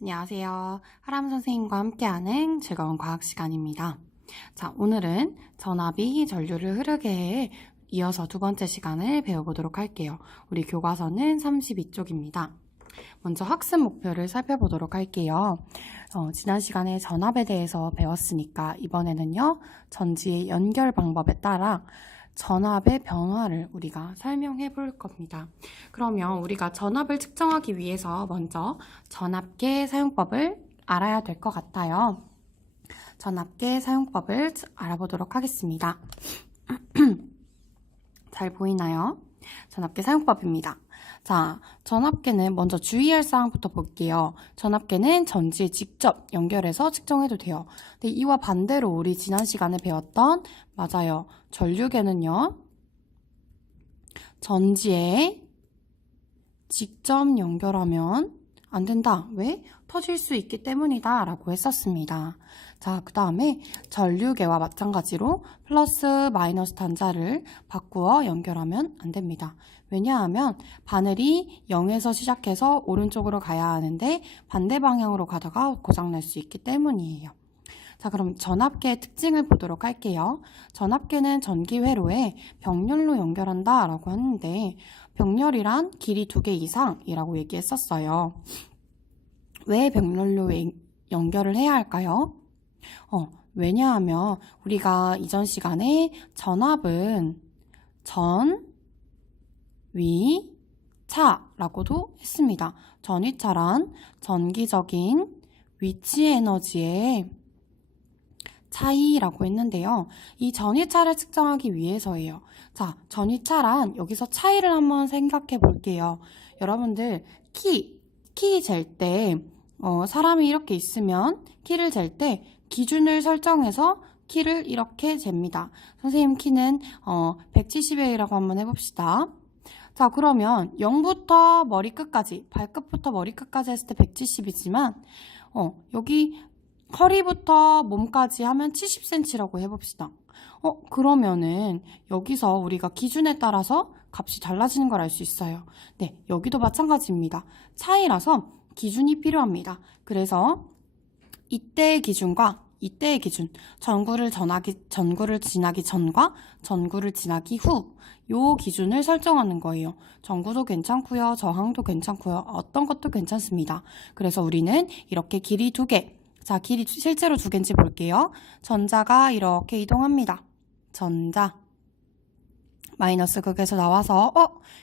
안녕하세요. 하람 선생님과 함께하는 즐거운 과학 시간입니다. 자, 오늘은 전압이 전류를 흐르게 해 이어서 두 번째 시간을 배워보도록 할게요. 우리 교과서는 32쪽입니다. 먼저 학습 목표를 살펴보도록 할게요. 지난 시간에 전압에 대해서 배웠으니까 이번에는요, 전지의 연결 방법에 따라 전압의 변화를 우리가 설명해 볼 겁니다. 그러면 우리가 전압을 측정하기 위해서 먼저 전압계 사용법을 알아야 될 것 같아요. 전압계 사용법을 알아보도록 하겠습니다. 잘 보이나요? 전압계 사용법입니다. 자, 전압계는 먼저 주의할 사항부터 볼게요. 전압계는 전지에 직접 연결해서 측정해도 돼요. 근데 이와 반대로 우리 지난 시간에 배웠던 맞아요. 전류계는요. 전지에 직접 연결하면 안 된다. 왜? 터질 수 있기 때문이다 라고 했었습니다. 자, 그 다음에 전류계와 마찬가지로 플러스 마이너스 단자를 바꾸어 연결하면 안 됩니다. 왜냐하면 바늘이 0에서 시작해서 오른쪽으로 가야 하는데 반대 방향으로 가다가 고장날 수 있기 때문이에요. 자, 그럼 전압계의 특징을 보도록 할게요. 전압계는 전기 회로에 병렬로 연결한다 라고 하는데 병렬이란 길이 2개 이상이라고 얘기했었어요. 왜 병렬로 연결을 해야 할까요? 왜냐하면 우리가 이전 시간에 전압은 전, 위, 차라고도 했습니다. 전위차란 전기적인 위치 에너지의 차이라고 했는데요. 이 전위차를 측정하기 위해서예요. 자, 전위차란 여기서 차이를 한번 생각해 볼게요. 여러분들 키 잴 때 사람이 이렇게 있으면 키를 잴 때 기준을 설정해서 키를 이렇게 잽니다. 선생님 키는 170이라고 한번 해봅시다. 자, 그러면 0부터 머리끝까지, 발끝부터 머리끝까지 했을 때 170이지만 여기 허리부터 몸까지 하면 70cm라고 해봅시다. 그러면은 여기서 우리가 기준에 따라서 값이 달라지는 걸 알 수 있어요. 네, 여기도 마찬가지입니다. 차이라서 기준이 필요합니다. 그래서 이때의 기준과 이때의 기준, 전구를 지나기 전과 전구를 지나기 후, 요 기준을 설정하는 거예요. 전구도 괜찮고요, 저항도 괜찮고요, 어떤 것도 괜찮습니다. 그래서 우리는 이렇게 길이 2개, 자, 길이 실제로 2개인지 볼게요. 전자가 이렇게 이동합니다. 전자. 마이너스 극에서 나와서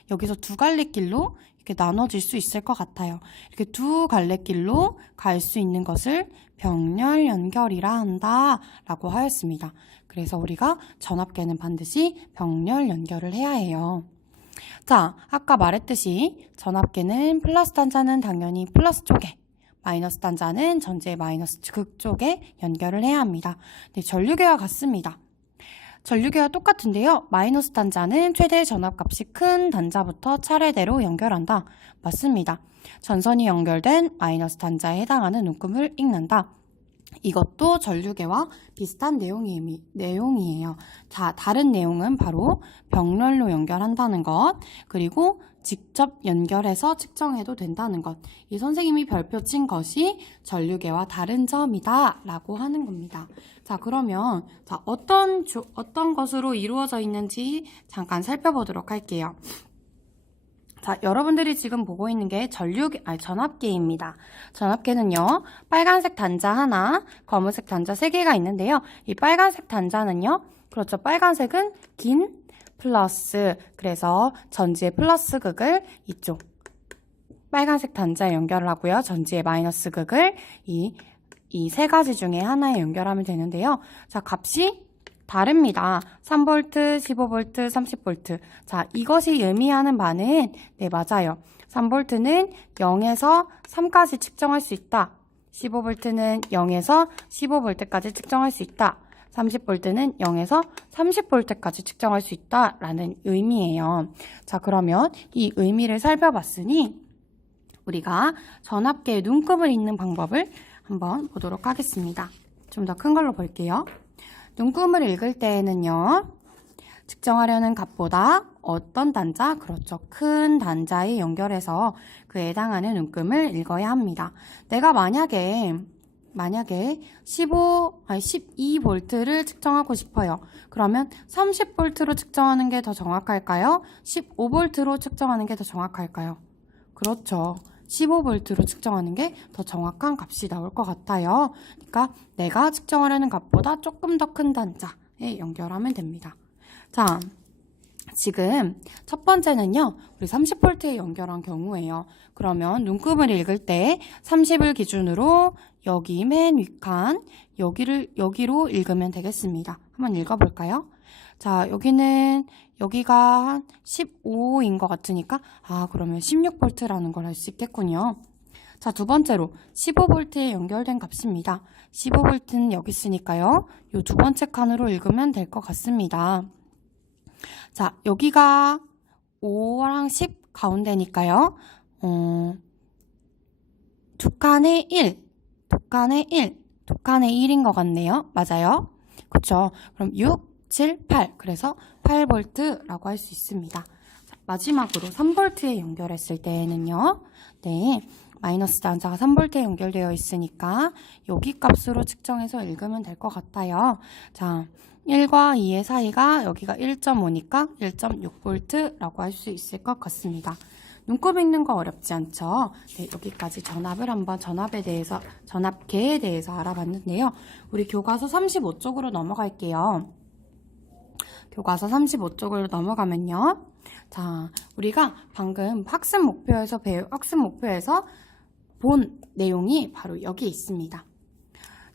여기서 2갈래길로 이렇게 나눠질 수 있을 것 같아요. 이렇게 2갈래길로 갈 수 있는 것을 병렬 연결이라 한다 라고 하였습니다. 그래서 우리가 전압계는 반드시 병렬 연결을 해야 해요. 자, 아까 말했듯이 전압계는 플러스 단자는 당연히 플러스 쪽에, 마이너스 단자는 전지의 마이너스 극 쪽에 연결을 해야 합니다. 네, 전류계와 같습니다. 전류계와 똑같은데요. 마이너스 단자는 최대 전압값이 큰 단자부터 차례대로 연결한다. 맞습니다. 전선이 연결된 마이너스 단자에 해당하는 눈금을 읽는다. 이것도 전류계와 비슷한 내용이에요. 자, 다른 내용은 바로 병렬로 연결한다는 것, 그리고 직접 연결해서 측정해도 된다는 것. 이 선생님이 별표 친 것이 전류계와 다른 점이다 라고 하는 겁니다. 자, 그러면 어떤 것으로 이루어져 있는지 잠깐 살펴보도록 할게요. 자, 여러분들이 지금 보고 있는 게 전압계입니다. 전압계는요, 빨간색 단자 하나, 검은색 단자 3개가 있는데요. 이 빨간색 단자는요, 그렇죠. 빨간색은 긴 플러스, 그래서 전지의 플러스 극을 이쪽 빨간색 단자에 연결을 하고요. 전지의 마이너스 극을 이 3가지 중에 하나에 연결하면 되는데요. 자, 값이 다릅니다. 3V, 15V, 30V. 자, 이것이 의미하는 바는 네, 맞아요. 3V는 0에서 3까지 측정할 수 있다. 15V는 0에서 15V까지 측정할 수 있다. 30V는 0에서 30V까지 측정할 수 있다라는 의미예요. 자, 그러면 이 의미를 살펴봤으니 우리가 전압계의 눈금을 읽는 방법을 한번 보도록 하겠습니다. 좀 더 큰 걸로 볼게요. 눈금을 읽을 때에는요. 측정하려는 값보다 어떤 단자? 그렇죠. 큰 단자에 연결해서 그에 해당하는 운금을 읽어야 합니다. 내가 만약에 12V를 측정하고 싶어요. 그러면 30V로 측정하는 게 더 정확할까요? 15V로 측정하는 게 더 정확할까요? 그렇죠. 15V로 측정하는 게 더 정확한 값이 나올 것 같아요. 그러니까 내가 측정하려는 값보다 조금 더 큰 단자에 연결하면 됩니다. 자, 지금 첫 번째는요, 우리 30V에 연결한 경우예요. 그러면 눈금을 읽을 때 30을 기준으로 여기 맨 윗칸, 여기로 읽으면 되겠습니다. 한번 읽어볼까요? 자, 여기가 한 15인 것 같으니까, 그러면 16V라는 걸 알 수 있겠군요. 자, 두 번째로 15V에 연결된 값입니다. 15V는 여기 있으니까요, 이 두 번째 칸으로 읽으면 될 것 같습니다. 자, 여기가 5랑 10 가운데니까요. 두 칸에 1인 것 같네요. 맞아요? 그쵸? 그럼 6, 7, 8. 그래서 8V라고 할 수 있습니다. 자, 마지막으로 3V에 연결했을 때는요. 네, 마이너스 단자가 3V에 연결되어 있으니까 여기 값으로 측정해서 읽으면 될 것 같아요. 자, 1과 2의 사이가 여기가 1.5니까 1.6V라고 할 수 있을 것 같습니다. 눈곱 읽는 거 어렵지 않죠? 네, 여기까지 전압계에 대해서 알아봤는데요. 우리 교과서 35쪽으로 넘어갈게요. 교과서 35쪽으로 넘어가면요. 자, 우리가 방금 학습 목표에서 본 내용이 바로 여기 있습니다.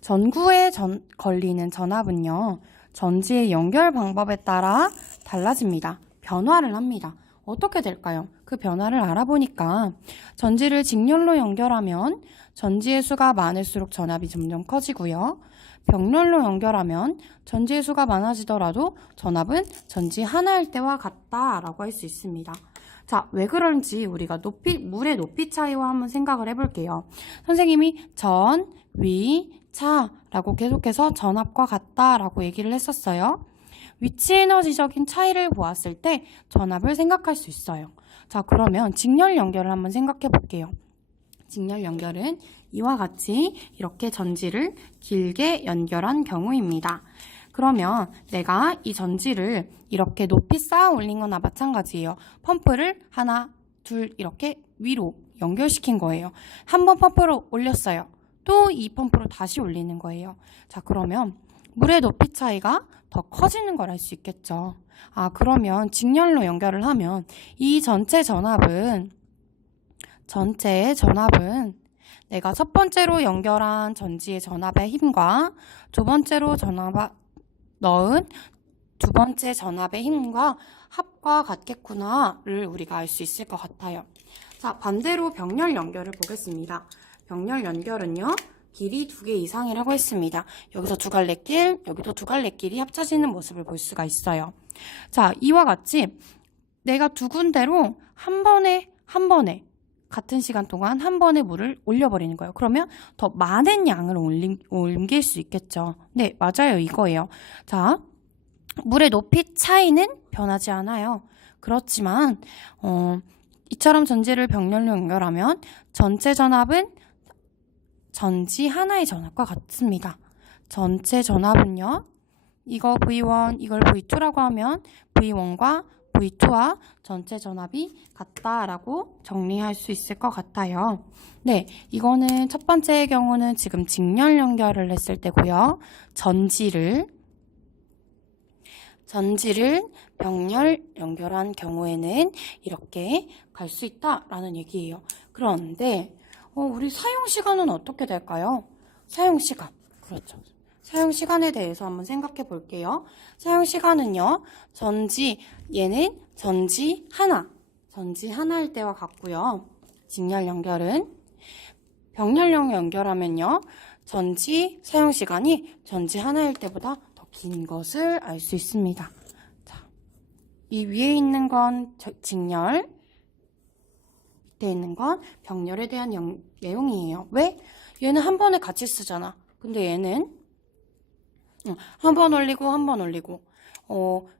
전구에 걸리는 전압은요, 전지의 연결 방법에 따라 달라집니다. 변화를 합니다. 어떻게 될까요? 그 변화를 알아보니까 전지를 직렬로 연결하면 전지의 수가 많을수록 전압이 점점 커지고요. 병렬로 연결하면 전지의 수가 많아지더라도 전압은 전지 하나일 때와 같다라고 할 수 있습니다. 자, 왜 그런지 우리가 물의 높이 차이와 한번 생각을 해볼게요. 선생님이 전, 위, 차라고 계속해서 전압과 같다라고 얘기를 했었어요. 위치 에너지적인 차이를 보았을 때 전압을 생각할 수 있어요. 자, 그러면 직렬 연결을 한번 생각해 볼게요. 직렬 연결은 이와 같이 이렇게 전지를 길게 연결한 경우입니다. 그러면 내가 이 전지를 이렇게 높이 쌓아 올린 거나 마찬가지예요. 펌프를 하나, 둘 이렇게 위로 연결시킨 거예요. 한 번 펌프를 올렸어요. 또 이 펌프로 다시 올리는 거예요. 자, 그러면 물의 높이 차이가 더 커지는 걸 알 수 있겠죠. 그러면 직렬로 연결을 하면 이 전체 전압은 내가 첫 번째로 연결한 전지의 전압의 힘과 두 번째로 넣은 두 번째 전압의 힘과 합과 같겠구나를 우리가 알 수 있을 것 같아요. 자, 반대로 병렬 연결을 보겠습니다. 병렬 연결은요, 길이 2개 이상이라고 했습니다. 여기서 두 갈래 길, 여기도 두 갈래 길이 합쳐지는 모습을 볼 수가 있어요. 자, 이와 같이 내가 두 군데로 한 번에 같은 시간 동안 한 번에 물을 올려버리는 거예요. 그러면 더 많은 양을 옮길 수 있겠죠. 네, 맞아요. 이거예요. 자, 물의 높이 차이는 변하지 않아요. 그렇지만 이처럼 전지를 병렬로 연결하면 전체 전압은 전지 하나의 전압과 같습니다. 전체 전압은요, 이거 V1, 이걸 V2라고 하면 V1과 V2와 전체 전압이 같다라고 정리할 수 있을 것 같아요. 네, 이거는 첫 번째의 경우는 지금 직렬 연결을 했을 때고요. 전지를 병렬 연결한 경우에는 이렇게 갈 수 있다라는 얘기예요. 그런데 우리 사용 시간은 어떻게 될까요? 사용 시간. 그렇죠. 사용 시간에 대해서 한번 생각해 볼게요. 사용 시간은요, 얘는 전지 하나일 때와 같고요. 직렬 연결은 병렬형 연결하면요, 전지 사용 시간이 전지 하나일 때보다 더 긴 것을 알 수 있습니다. 자, 이 위에 있는 건 직렬, 밑에 있는 건 병렬에 대한 내용이에요. 왜? 얘는 한 번에 같이 쓰잖아. 근데 얘는 한 번 올리고 한 번 올리고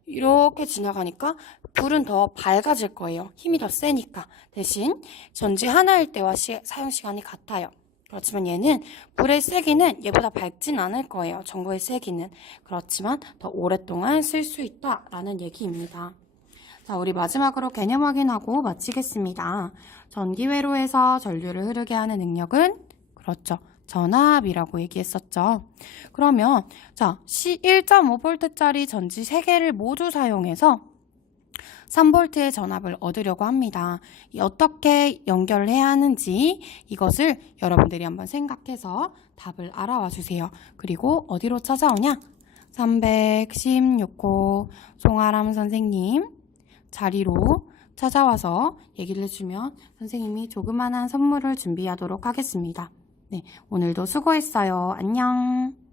이렇게 지나가니까 불은 더 밝아질 거예요. 힘이 더 세니까. 대신 전지 하나일 때와 사용 시간이 같아요. 그렇지만 얘는 불의 세기는 얘보다 밝진 않을 거예요. 전구의 세기는. 그렇지만 더 오랫동안 쓸 수 있다라는 얘기입니다. 자, 우리 마지막으로 개념 확인하고 마치겠습니다. 전기회로에서 전류를 흐르게 하는 능력은 그렇죠. 전압이라고 얘기했었죠. 그러면 자, 1.5V짜리 전지 3개를 모두 사용해서 3V의 전압을 얻으려고 합니다. 어떻게 연결을 해야 하는지 이것을 여러분들이 한번 생각해서 답을 알아와 주세요. 그리고 어디로 찾아오냐? 316호 송아람 선생님 자리로 찾아와서 얘기를 해주면 선생님이 조그만한 선물을 준비하도록 하겠습니다. 네, 오늘도 수고했어요. 안녕.